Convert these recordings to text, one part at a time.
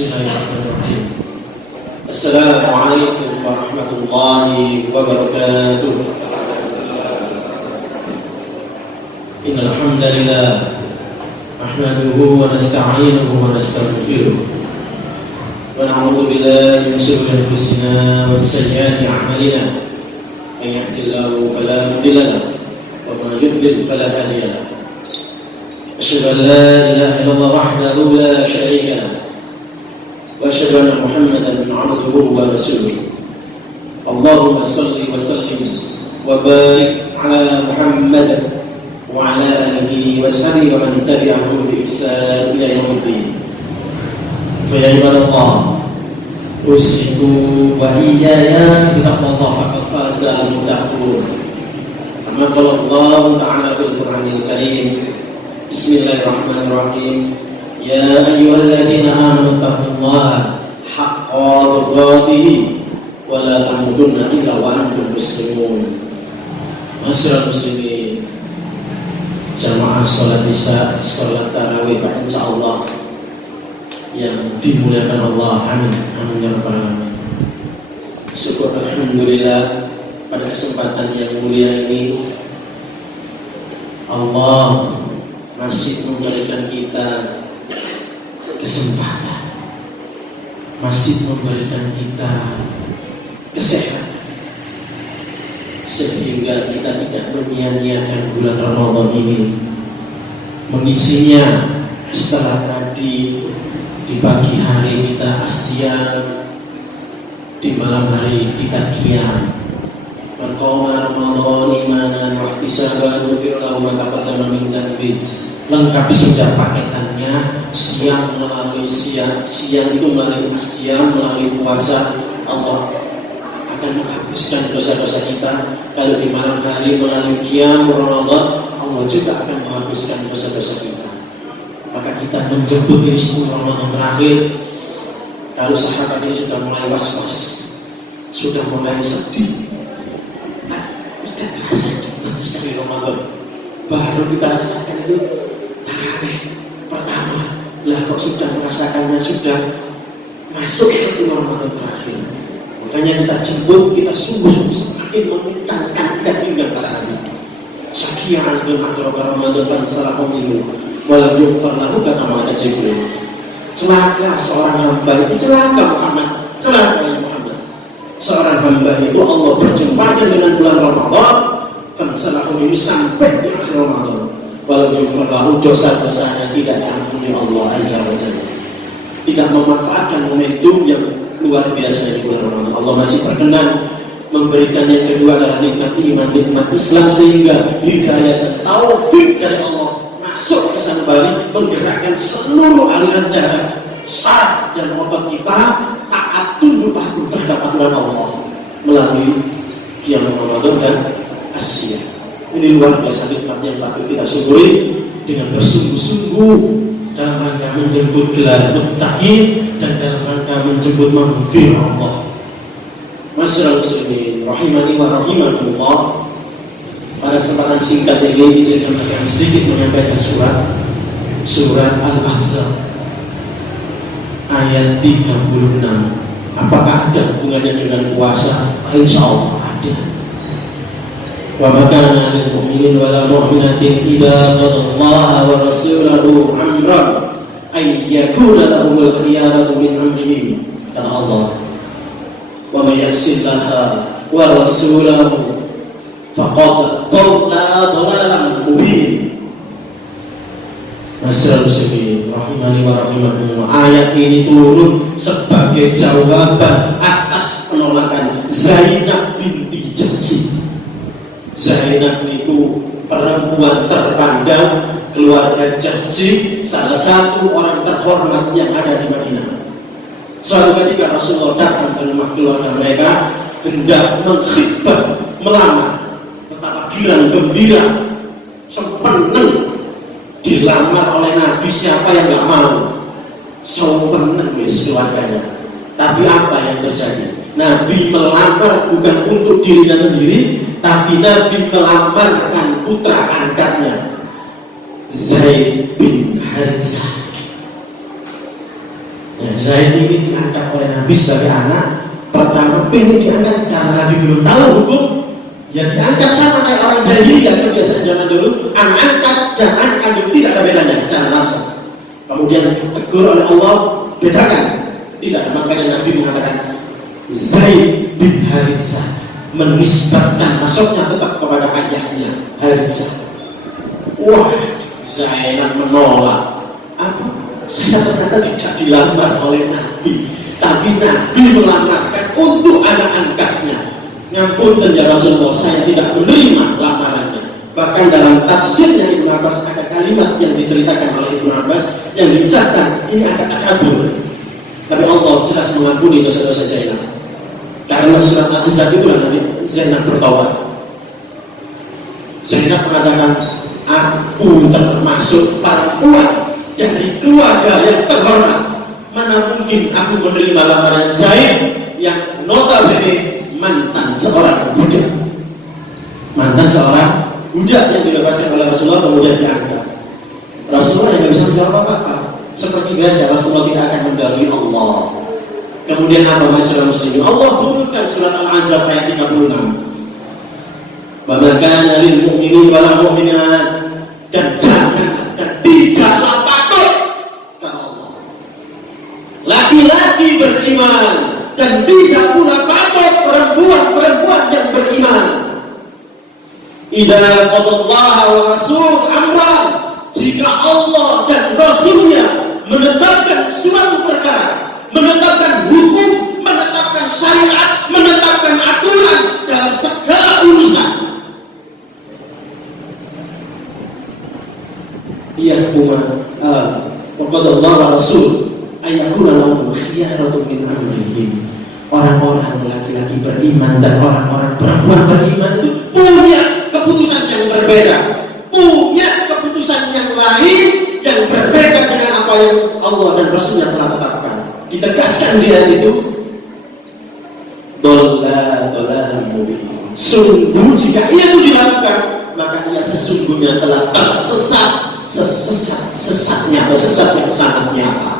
Bismillahirrahmanirrahim. Assalamualaikum warahmatullahi wabarakatuh. Innal hamdalillah nahmaduhu wa nasta'inuhu wa nastaghfiruh wa na'udzu billahi min shururi anfusina wa min sayyiati a'malina. May yahdihillahu fala mudilla lahu wa may yudlil fala hadiya lahu. Asyhadu an la ilaha illallah wahdahu la syarika lahu wa asyhadu anna Muhammadan abduhu wa rasuluh. Allahumma shalli wa sallim wa barik ala Muhammad wa ala alihi wa sahbihi wa man tabi'ahum bi ihsan ila yaumiddin. Fa ya ibadallah, usiku wa iyaya bi taqwallah faqad faza al-muttaqun. Kama qala Allah ta'ala fil Qur'anil Karim, Bismillahirrahmanirrahim. Ya ayyuhalladzina amanu taqullaha haqqa tuqatih wa la tamutunna illa wa antum muslimun. Masyaallah muslimin, jamaah salat isya, salat tarawih insyaallah yang dimuliakan Allah. Amin amin ya rabbal alamin. Syukur alhamdulillah, pada kesempatan yang mulia ini Allah masih memberikan kita kesempatan, masih memberikan kita kesehatan, sehingga kita tidak menyia-nyiakan bulan Ramadan ini, mengisinya setelah tadi di pagi hari kita asyam, di malam hari kita qiyam. Man qama Ramadan imanan wa ihtisaban ghufira lahu ma taqaddama min dhanbi. Lengkap sudah paketannya, siang melalui siang itu melalui asyam, melalui puasa. Allah akan menghapuskan dosa-dosa kita. Kalau di malam hari melalui qiyam Ramadan, Allah juga akan menghapuskan dosa-dosa kita. Maka kita menjemput ini 10 Ramadan terakhir. Kalau sahabat ini sudah mulai was-was, sudah mulai sedih, tidak terasa cepat sekali Ramadan. Baru kita rasakan itu tarawih pertama. Lah kok sudah merasakannya, sudah masuk 10 Ramadan terakhir. Makanya kita jemput, kita sungguh-sungguh semakin mengencangkan kita tinggal pada hari ini. Syakiyah antum adraka Ramadan dan salamu minhu walam yughfar lahu kata Muhammad Jibril. Celaka seorang hamba itu, celaka Muhammad, celaka ya Muhammad. Seorang hamba itu Allah berjumpanya dengan bulan Ramadan dan salamu minhu sampai di akhir Ramadan. Walau yughfar dosa-dosanya tidak diampuni Allah Azza wa Jalla. Tidak memanfaatkan momentum yang luar biasa di bulan Ramadan. Allah masih berkenan memberikan yang kedua adalah nikmat iman, nikmat Islam, sehingga hidayah dan taufik dari Allah masuk ke sana kembali, menggerakkan seluruh aliran darah, saraf dan otot kita taat tunduk patuh terhadap aturan Allah melalui qiyam Ramadan dan asyam. Ini luar biasa nikmat yang patut kita syukuri dengan bersungguh-sungguh dalam rangka menjemput gelar muttaqin dan dalam rangka menjemput maghfirah Allah. Masyaallah muslimin rahimani wa rahimakumullah. Pada kesempatan singkat ini izinkan kami sedikit menyampaikan surat Al-Ahzab ayat 36. Apakah ada hubungannya dengan puasa? Insyaallah ada. Wa ma kana lil mu'minin wa la mu'minatin idza qadallaha wa rasuluhu amran ay yakuna lahumul khiyaratu min amrihim. Kata Allah, wa may yasillaha wa rasulahu faqad dhalla dhalalan mubin. Masyaallah muslimin rahimani wa rahimakumullah. Ayat ini turun sebagai jawaban atas penolakan Zainab binti Jahsy. Zainab itu perempuan terpandang keluarga Jahsy, salah satu orang terhormat yang ada di Madinah. Suatu ketika Rasulullah datang ke rumah keluarga mereka, hendak mengkhitbah, melamar. Betapa girang gembira, sempeneng dilamar oleh Nabi. Siapa yang gak mau? Sempeneng wis keluarganya. Tapi apa yang terjadi? Nabi melamar bukan untuk dirinya sendiri, tapi Nabi melamarkan putra angkatnya, Zaid bin Harithah. Ya, Zaid ini diangkat oleh Nabi sebagai anak pertama. Pengen diangkat karena Nabi belum tahu hukum, ya diangkat sama kayak orang jahiliyah kebiasaan zaman dulu, anak angkat dan anak kandung tidak ada bedanya secara langsung. Kemudian ditegur oleh Allah, bedakan, tidak. Makanya Nabi mengatakan Zaid bin Haritsah, menisbatkan masuknya tetap kepada ayahnya Haritsah. Wah, Zainab menolak. Apa? Saya ternyata tidak dilamar oleh Nabi, tapi Nabi melamarkan untuk anak angkatnya. Ngapunten ya Rasulullah, saya tidak menerima lamarannya. Bahkan dalam tafsirnya Ibnu Abbas ada kalimat yang diceritakan oleh Ibnu Abbas yang diucapkan ini agak takabur. Tapi Allah jelas mengampuni dosa-dosa Zainab. Karena surat Al-Ahzab itulah nanti Zainab bertobat. Zainab mengatakan, aku termasuk perempuan dari keluarga yang terhormat. Mana mungkin aku menerima lamaran Zaid yang notabene mantan seorang budak. Mantan seorang budak yang dibebaskan oleh Rasulullah kemudian diangkat. Rasulullah yang tidak bisa menjawab apa-apa. Seperti biasa Rasulullah tidak akan mendahului Allah. Kemudian apa masyarakat muslimin? Allah turunkan surat Al-Ahzab ayat 36. Wa ma kana lil mu'minin wa lil mu'minat, dan jangan dan tidaklah patut kata Allah laki-laki beriman dan tidak pula patut perempuan-perempuan yang beriman. Idza qadallaha wa rasul amran, jika Allah dan Rasulnya menetapkan suatu perkara, menetapkan hukum, menetapkan syariat, menetapkan aturan dalam segala urusan, qadallahu wa rasul ayakuna lahum khiyaratu min amrihim. Orang-orang laki-laki beriman dan orang-orang perempuan beriman itu punya keputusan yang berbeda, punya keputusan yang lain yang berbeda dengan apa yang Allah dan Rasulnya telah tetapkan. Ditegaskan di ayat itu, dolalah mubin. Sungguh jika ia itu dilakukan, maka ia sesungguhnya telah tersesat, sesatnya atau sesat yang sangat nyata.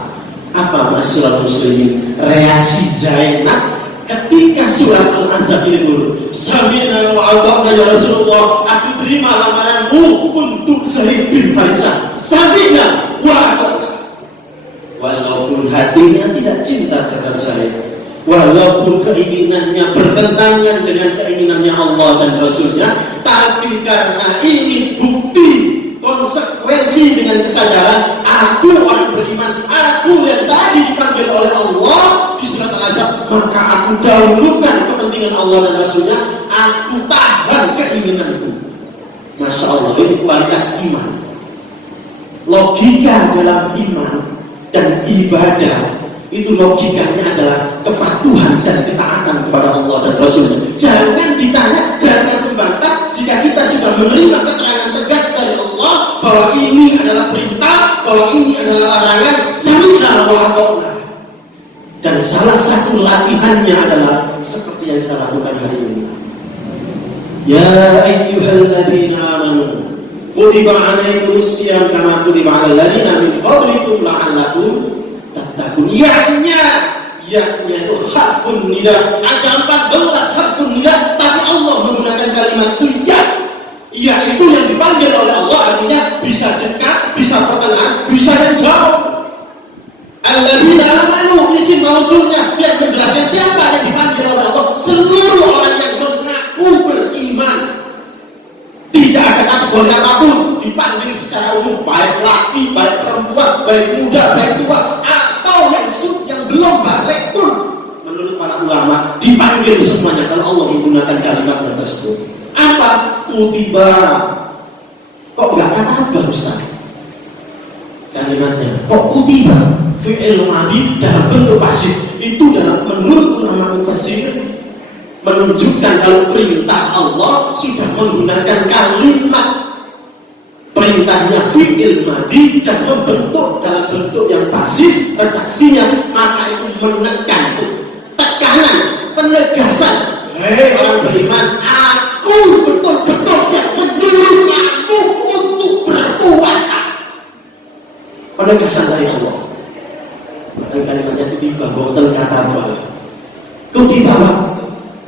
Apa masyarakat muslimin? Reaksi Zainab ketika surat Al-Ahzab ini turun. Sami'na wa ata'na ya Rasulullah, aku terima lamaranmu untuk Zaid bin Haritsah. Sami'na wa ata'na. Walaupun hatinya tidak cinta terhadap saya, walaupun keinginannya bertentangan dengan keinginannya Allah dan Rasulnya, tapi karena ini bukti konsekuensi dengan kesadaran aku orang beriman, aku yang tadi dipanggil oleh Allah di surat Al-Ahzab, maka aku dahulukan kepentingan Allah dan Rasulnya, aku tahan keinginanku. Masya Allah, ini kualitas iman. Logika dalam iman dan ibadah itu logikanya adalah kepatuhan dan ketaatan kepada Allah dan Rasulnya. Jangan ditanya, jangan membantah jika kita sudah menerima keterangan tegas dari Allah bahwa ini adalah perintah, bahwa ini adalah larangan. Sami'na wa ata'na. Dan salah satu latihannya adalah seperti yang kita lakukan hari ini. Ya ayyuhalladzina amanu kutiba 'alaikumus syiyam kama kutiba 'alal ladzina min qablikum la'allakum tattaqun. Yaknya itu harfun nida. Ada 14 harfun nida, tapi Allah menggunakan kalimat iya. Iya itu yang dipanggil oleh Allah, artinya bisa dekat, bisa pertengahan, bisa yang jauh. Alladzina amanu, isim mausulnya yang menjelaskan siapa yang dipanggil oleh Allah. Seluruh orang yang mengaku beriman. Tidak ada kategori apapun dipanggil secara umum, baik laki, baik perempuan, baik muda, baik tua, atau yang belum balik pun, menurut para ulama dipanggil semuanya kalau Allah menggunakan kalimat tersebut. Apa? Kutiba. Kok nggak kata apa Ustaz? Kalimatnya kok kutiba? Fi'il madhi dalam bentuk pasif. Itu dalam menurut ulama mufassir menunjukkan kalau perintah Allah sudah menggunakan kalimat perintahnya fi'il madhi dan membentuk dalam bentuk yang pasif redaksinya, maka itu menekan tekanan, penegasan. Hei orang beriman, aku betul-betul yang menyuruh kamu untuk berpuasa. Penegasan dari Allah. Maka kalimatnya kutiba boten kata bal. Kutiba apa?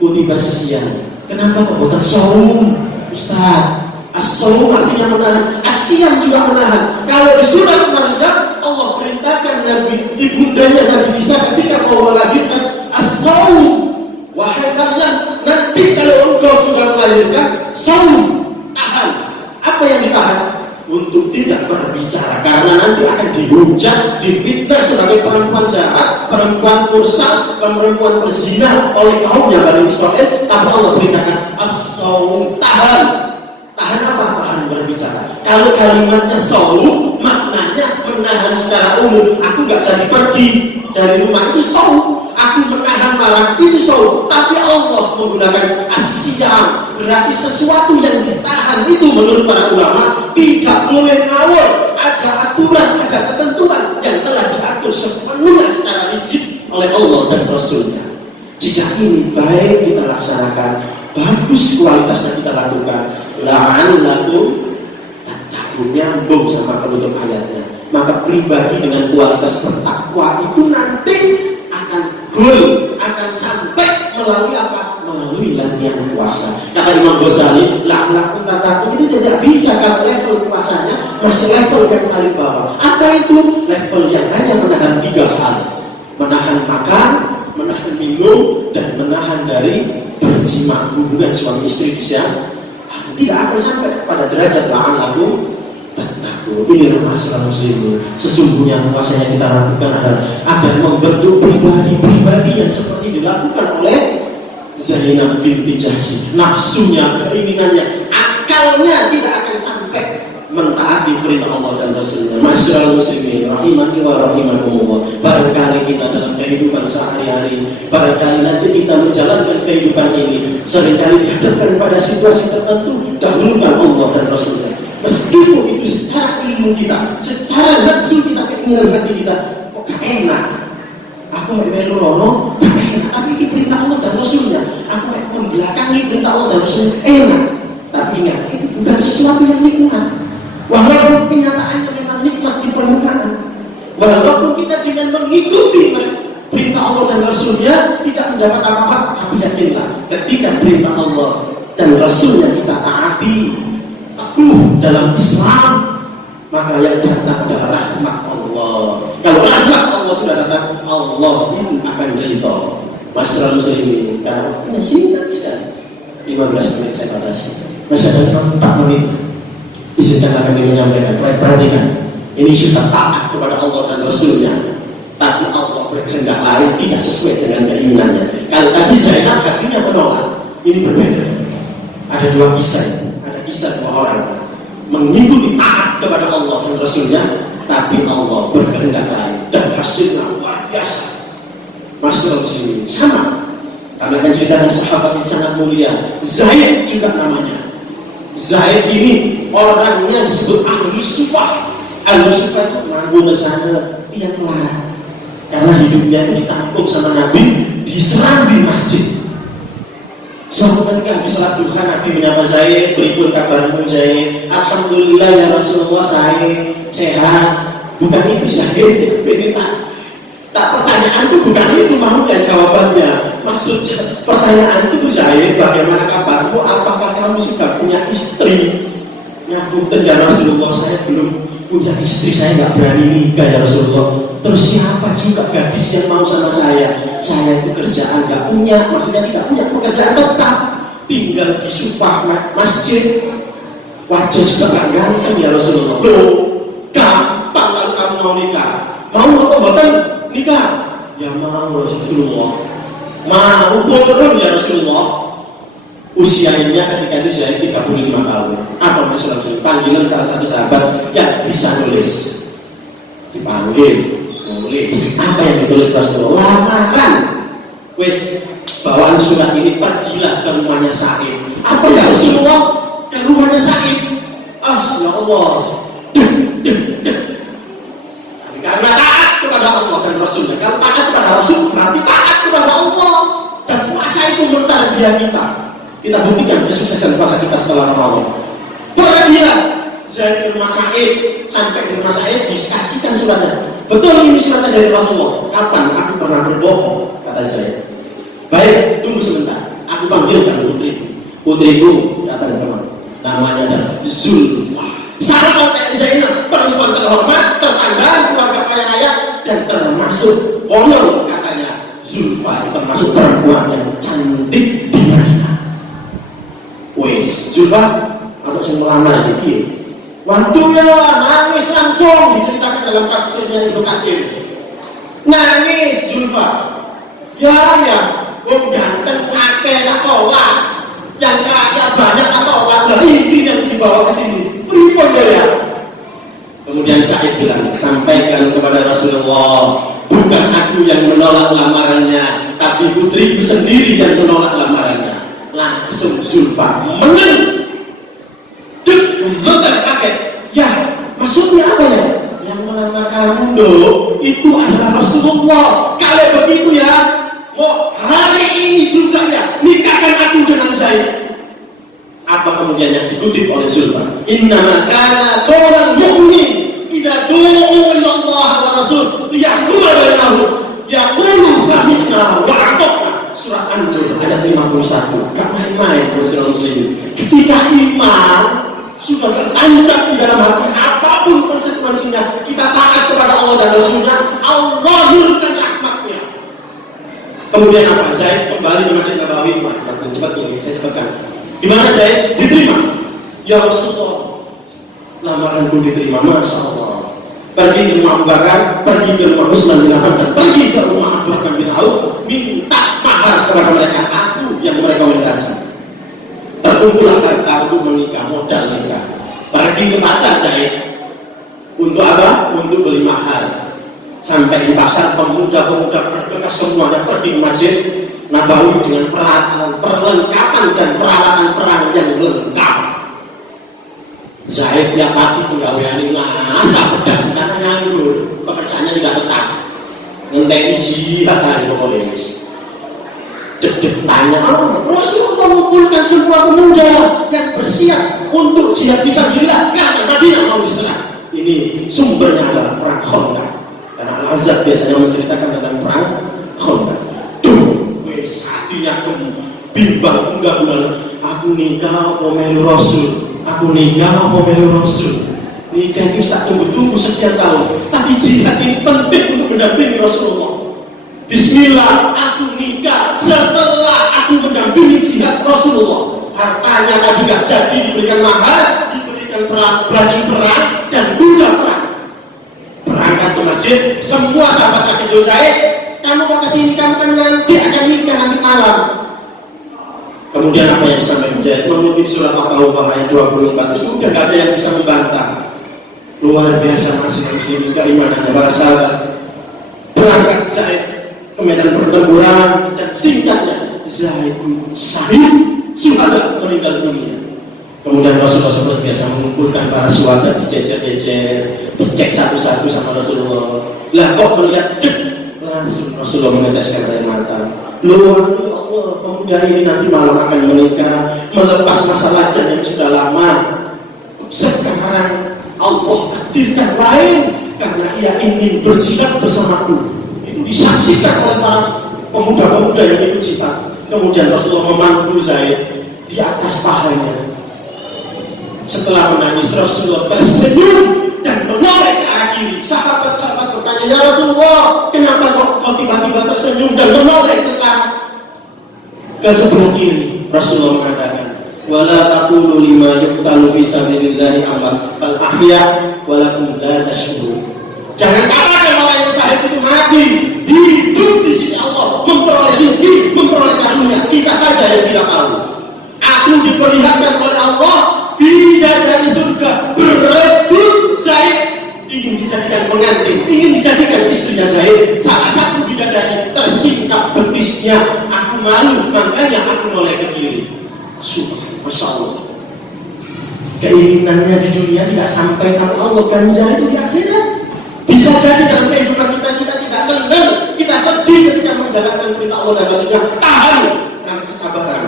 Kutiba siang. Kenapa kok boten saum? Ustaz, as-saum artinya menahan, as-siyam juga menahan. Kalau di surat Maryam Allah perintahkan Nabi ibundanya Nabi Isa ketika mau melahirkan as-saum. Wahai Maryam, nanti kalau engkau sudah melahirkan, saum, tahan. Apa yang ditahan? Untuk tidak berbicara, karena nanti akan dihujat, difitnah sebagai perempuan jahat, perempuan mursal, perempuan berzina oleh kaumnya Bani Israel. Tapi Allah perintahkan as-saum, tahan. Tahan apa? Tahan berbicara. Kalau kalimatnya saum, maknanya menahan secara umum. Aku nggak jadi pergi dari rumah, itu saum. Aku menahan marah, itu saum. Tapi Allah menggunakan as-siyam, berarti sesuatu yang ditahan itu menurut para ulama tidak boleh ngawur. Ada aturan, ada ketentuan yang telah diatur sepenuhnya secara rigid oleh Allah dan Rasulnya. Jika ini baik kita laksanakan, bagus kualitasnya kita lakukan, la'allakum tattaqun, nyambung sama penutup ayatnya. Maka pribadi dengan kualitas bertakwa itu nanti akan goal, akan sampai melalui apa? Melalui latihan puasa. Kata Imam Ghazali, la'allakum tattaqun itu tidak bisa kalau level puasanya masih level yang paling bawah. Apa itu? Level yang hanya menahan 3 hal: menahan makan, menahan minum, dan menahan dari berjima, hubungan suami istri di siang. Tidak akan sampai pada derajat la'allakum tattaqun. Ini masalah muslim. Sesungguhnya puasa yang kita lakukan adalah agar membentuk pribadi-pribadi yang seperti dilakukan oleh Zainab binti Jahsy. Nafsunya, keinginannya, akalnya tidak akan sampai mentaati perintah Allah dan Rasulnya. Masyaallah muslimin rahimani wa rahimakumullah. Barangkali kita dalam kehidupan sehari-hari, barangkali nanti kita menjalankan kehidupan ini seringkali dihadapkan pada situasi tertentu, dahulukan Allah dan Rasulnya. Meskipun itu secara ilmu kita, secara nafsu kita, keinginan hati kita, kok gak enak, aku mau melu rono, gak enak. Tapi ini perintah Allah dan Rasulnya, aku mau membelakangi perintah Allah dan Rasulnya, enak. Tapi ingat, itu bukan sesuatu yang nikmat. Walaupun kenyataannya memang nikmat di permukaan, walaupun kita dengan mengikuti perintah Allah dan Rasulnya tidak mendapat apa-apa, tapi yakinlah ketika perintah Allah dan Rasulnya kita taati teguh dalam Islam, maka yang datang adalah rahmat Allah. Kalau rahmat Allah sudah datang, Allah itu akan ridho. Masyaallah muslimin, karena waktunya singkat sekali, 15 menit saya batasi. Masih ada 4 menit. Izinkan akan menyampaikan. Perhatikan, ini sudah taat kepada Allah dan Rasulnya, tapi Allah berkehendak lain tidak sesuai dengan keinginannya. Kalau tadi Zainab hatinya menolak, ini berbeda. Ada 2 kisah. Ada kisah 2 orang mengikuti taat kepada Allah dan Rasulnya, tapi Allah berkehendak lain dan hasilnya luar biasa. Masyaallah muslimin, sama. Karena kan ceritakan sahabat yang sangat mulia, Zaid juga namanya. Zaid ini orangnya disebut ahli sufah. Ahli sufah itu manggung ke sana, dia melarang. Karena hidupnya itu ditampung sama Nabi, diserang di masjid. Suatu ketika habis salat duha, Nabi menyapa Zaid, berikut kabarmu Zaid. Alhamdulillah ya Rasulullah, saya sehat. Bukan itu Zaid, ini tak pertanyaan itu bukan itu maksudnya jawabannya. Maksudnya pertanyaan itu Zaid, bagaimana kabarmu? Apakah kamu sudah punya istri? Ngapunten ya Rasulullah, saya belum punya istri, saya nggak berani nikah ya Rasulullah. Terus siapa juga gadis yang mau sama saya? Saya itu kerjaan nggak punya, maksudnya tidak punya pekerjaan tetap, tinggal di sufah masjid. Wajah juga nggak ganteng ya Rasulullah. Loh, gampang kalau kamu mau nikah. Mau apa betul nikah? Ya mau Rasulullah. Mau purun ya Rasulullah. Usianya ketika itu saya 35 tahun. Apa masalah panggilan salah satu sahabat yang bisa nulis, dipanggil nulis. Apa yang ditulis Rasulullah? Lamaran. Wes bawaan surat ini, pergilah ke rumahnya Sa'id. Apa ya Rasulullah? Ke rumahnya Sa'id. Ya Allah. Tapi karena taat kepada Allah dan Rasulnya. Kalau taat kepada Rasul berarti taat kepada Allah. Dan puasa itu mentarbiah kita. Kita buktikan kesuksesan puasa kita setelah Ramadan. Pergilah saya ke rumah Sa'id, sampai ke rumah Sa'id dikasihkan suratnya. betul ini suratnya dari Rasulullah. Kapan aku pernah berbohong? Kata saya. Baik, tunggu sebentar. Aku panggilkan putriku datang ke mana? Namanya adalah Zulfa. Sahabat Zainab, perempuan terhormat, terpandang, keluarga kaya raya, dan termasuk konyol katanya. Zulfa termasuk perempuan yang cantik di Madinah. Wes, Zulfa, aku yang melamar ini. Waktu ya nangis langsung diceritakan dalam tafsirnya Ibnu Katsir. Nangis Zulfa. Ya, ganteng akeh tak tolak. Yang kaya banyak atau warga ini yang dibawa ke sini. Pripun ya? Kemudian Sa'id bilang, sampaikan kepada Rasulullah, bukan aku yang menolak lamarannya, tapi putriku sendiri yang menolak lamarannya. Langsung Zulfa menang. Gemeter kaget. Ya, maksudnya apa ya? Yang melamar kamu dong, itu adalah Rasulullah. Kalau begitu ya, mau hari ini juga ya nikahkan aku dengan Zaid. Apa kemudian yang dikutip oleh Zulfa? Innama kana qaulal mu'min idza du'u ila Allah wa Rasul liyahkuma bainahum yaqulu sami'na wa ata'na. Surah An-Nur ayat 51. Gak main-main Rasulullah muslimin. Ketika iman sudah tertancap di dalam hati, apapun konsekuensinya, kita taat kepada Allah dan Rasulnya, Allah hurkan rahmatnya. Kemudian apa? Saya kembali ke Masjid Nabawi. Cepat ini, saya cepatkan. Gimana saya diterima? Ya Rasulullah, lamaranku diterima, Masya Allah. Pergi ke rumah Abu Bakar, pergi ke rumah Utsman bin Affan, dan pergi ke rumah Abdurrahman bin Auf, minta mahar kepada mereka, aku yang merekomendasi. Terkumpullah harta untuk menikah, modal nikah. Pergi ke pasar Zaid. Untuk apa? Untuk beli mahar. Sampai di pasar, pemuda-pemuda bergegas semuanya pergi ke Masjid Nabawi dengan perlengkapan dan peralatan perang yang lengkap. Zaid tiap pagi penggaweane ngasah pedang karena nganggur, pekerjaannya tidak tetap. Ngenteni jihad hari pokoknya wis. Dedek tanya, Rasulullah mengumpulkan semua pemuda yang bersiap untuk jihad fisabilillah karena Madinah mau diserang. Ini sumbernya adalah perang Khandaq. Karena Al-Azhar biasanya menceritakan tentang perang Khandaq. Wes hatinya bimbang unggal-unggal. Aku nikah apa melu Rasul? Aku nikah apa melu Rasul? Nikah itu bisa tunggu-tunggu sekian tahun, tapi jihad ini penting untuk mendampingi Rasulullah. Bismillah, aku nikah setelah aku mendampingi jihad Rasulullah. Hartanya tadi gak jadi diberikan mahar, diberikan baju perang dan kuda perang. Berangkat ke masjid, semua sahabat kaki Zaid, kamu mau kesini, kamu kan nanti akan nikah nanti malam. Kemudian apa yang disampaikan Zaid? Mengutip surat Al-Taubah ayat 24, sudah gak ada yang bisa membantah. Luar biasa masih muslimin keimanannya para sahabat. Berangkat Zaid ke medan pertempuran dan singkatnya Zaid syahid, syuhada, meninggal dunia. Kemudian Rasulullah seperti biasa mengumpulkan para syuhada, dijejer-jejer, dicek satu-satu sama Rasulullah. Lah kok melihat langsung Rasulullah meneteskan air mata. Luar Allah, pemuda ini nanti malam akan menikah, melepas masa lajang yang sudah lama. Sekarang Allah takdirkan lain karena ia ingin berjihad bersamaku. Itu disaksikan oleh para pemuda-pemuda yang ikut jihad. Kemudian Rasulullah memanggul Zaid di atas pahanya. Setelah menangis, Rasulullah tersenyum dan menoleh ke arah kiri. Sahabat-sahabat bertanya, ya Rasulullah, kenapa kau tiba-tiba tersenyum dan menoleh ke sebelah kiri? Rasulullah mengatakan, wala taqulu lima yuqtalu fi sabilillahi amwat bal ahya walakum la tashurun. Jangan katakan orang yang syahid itu mati, hidup di sisi Allah, memperoleh rezeki, memperoleh karunia. Kita saja yang tidak tahu. Aku diperlihatkan oleh Allah bidadari surga berebut Zaid, ingin dijadikan pengantin, ingin dijadikan istrinya Zaid. Salah satu bidadari tersingkap betisnya. Aku malu, makanya aku noleh ke kiri. Masya Allah. Keinginannya di dunia tidak sampai kalau Allah ganjar itu di akhirat. Bisa jadi dalam kehidupan kita tidak senang, kita sedih ketika menjalankan perintah Allah dan Rasulnya. Tahan dengan kesabaran,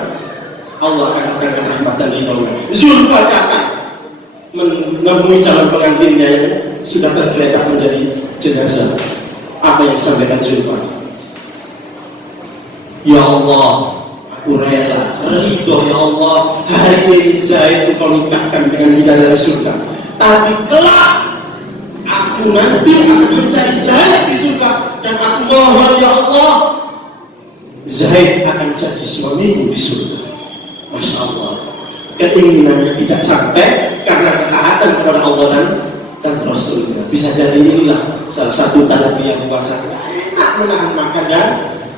Allah akan memberikan rahmat dan hidayah. Zulfa datang menemui calon pengantinnya, sudah tergeletak menjadi jenazah. Apa yang disampaikan Zulfan? Ya Allah, aku rela, ridho ya Allah, hari ini Zaid itu kau nikahkan dengan bidadari surga. Tapi kelak aku nanti akan mencari Zaid di surga, dan aku mohon ya Allah, Zaid akan jadi suamiku di surga. Masya Allah, keinginannya tidak sampai karena ketaatan kepada Allah dan Rasulnya. Bisa jadi inilah salah satu tanda yang puasa. Enak menahan makan dan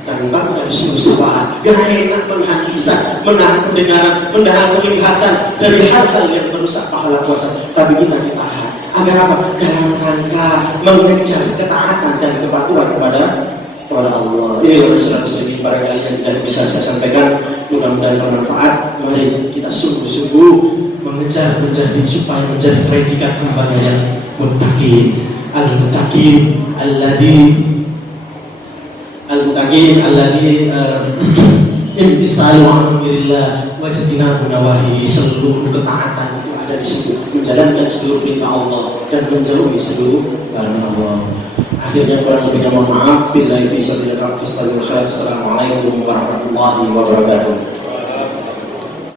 entah harus berusaha, gak enak menahan lisan, menahan pendengaran, menahan penglihatan dari hal-hal yang merusak pahala puasa. Tapi kita ditahan agar apa? Dalam rangka mengejar ketaatan dan kepatuhan kepada Allah. Ini masalah muslimin para kalian yang bisa saya sampaikan, mudah-mudahan bermanfaat. Mari kita sungguh-sungguh mengejar menjadi supaya menjadi predikat hamba yang muttaqin, al-muttaqin alladhi imtisalu amrillah wa jadinahu nawahi. Seluruh ketaatan itu ada di situ, menjalankan seluruh perintah Allah dan menjauhi seluruh larangan Allah. Akhirnya kurang lebihnya mohon maaf. Billahi fi sabilillah. Assalamualaikum warahmatullahi wabarakatuh.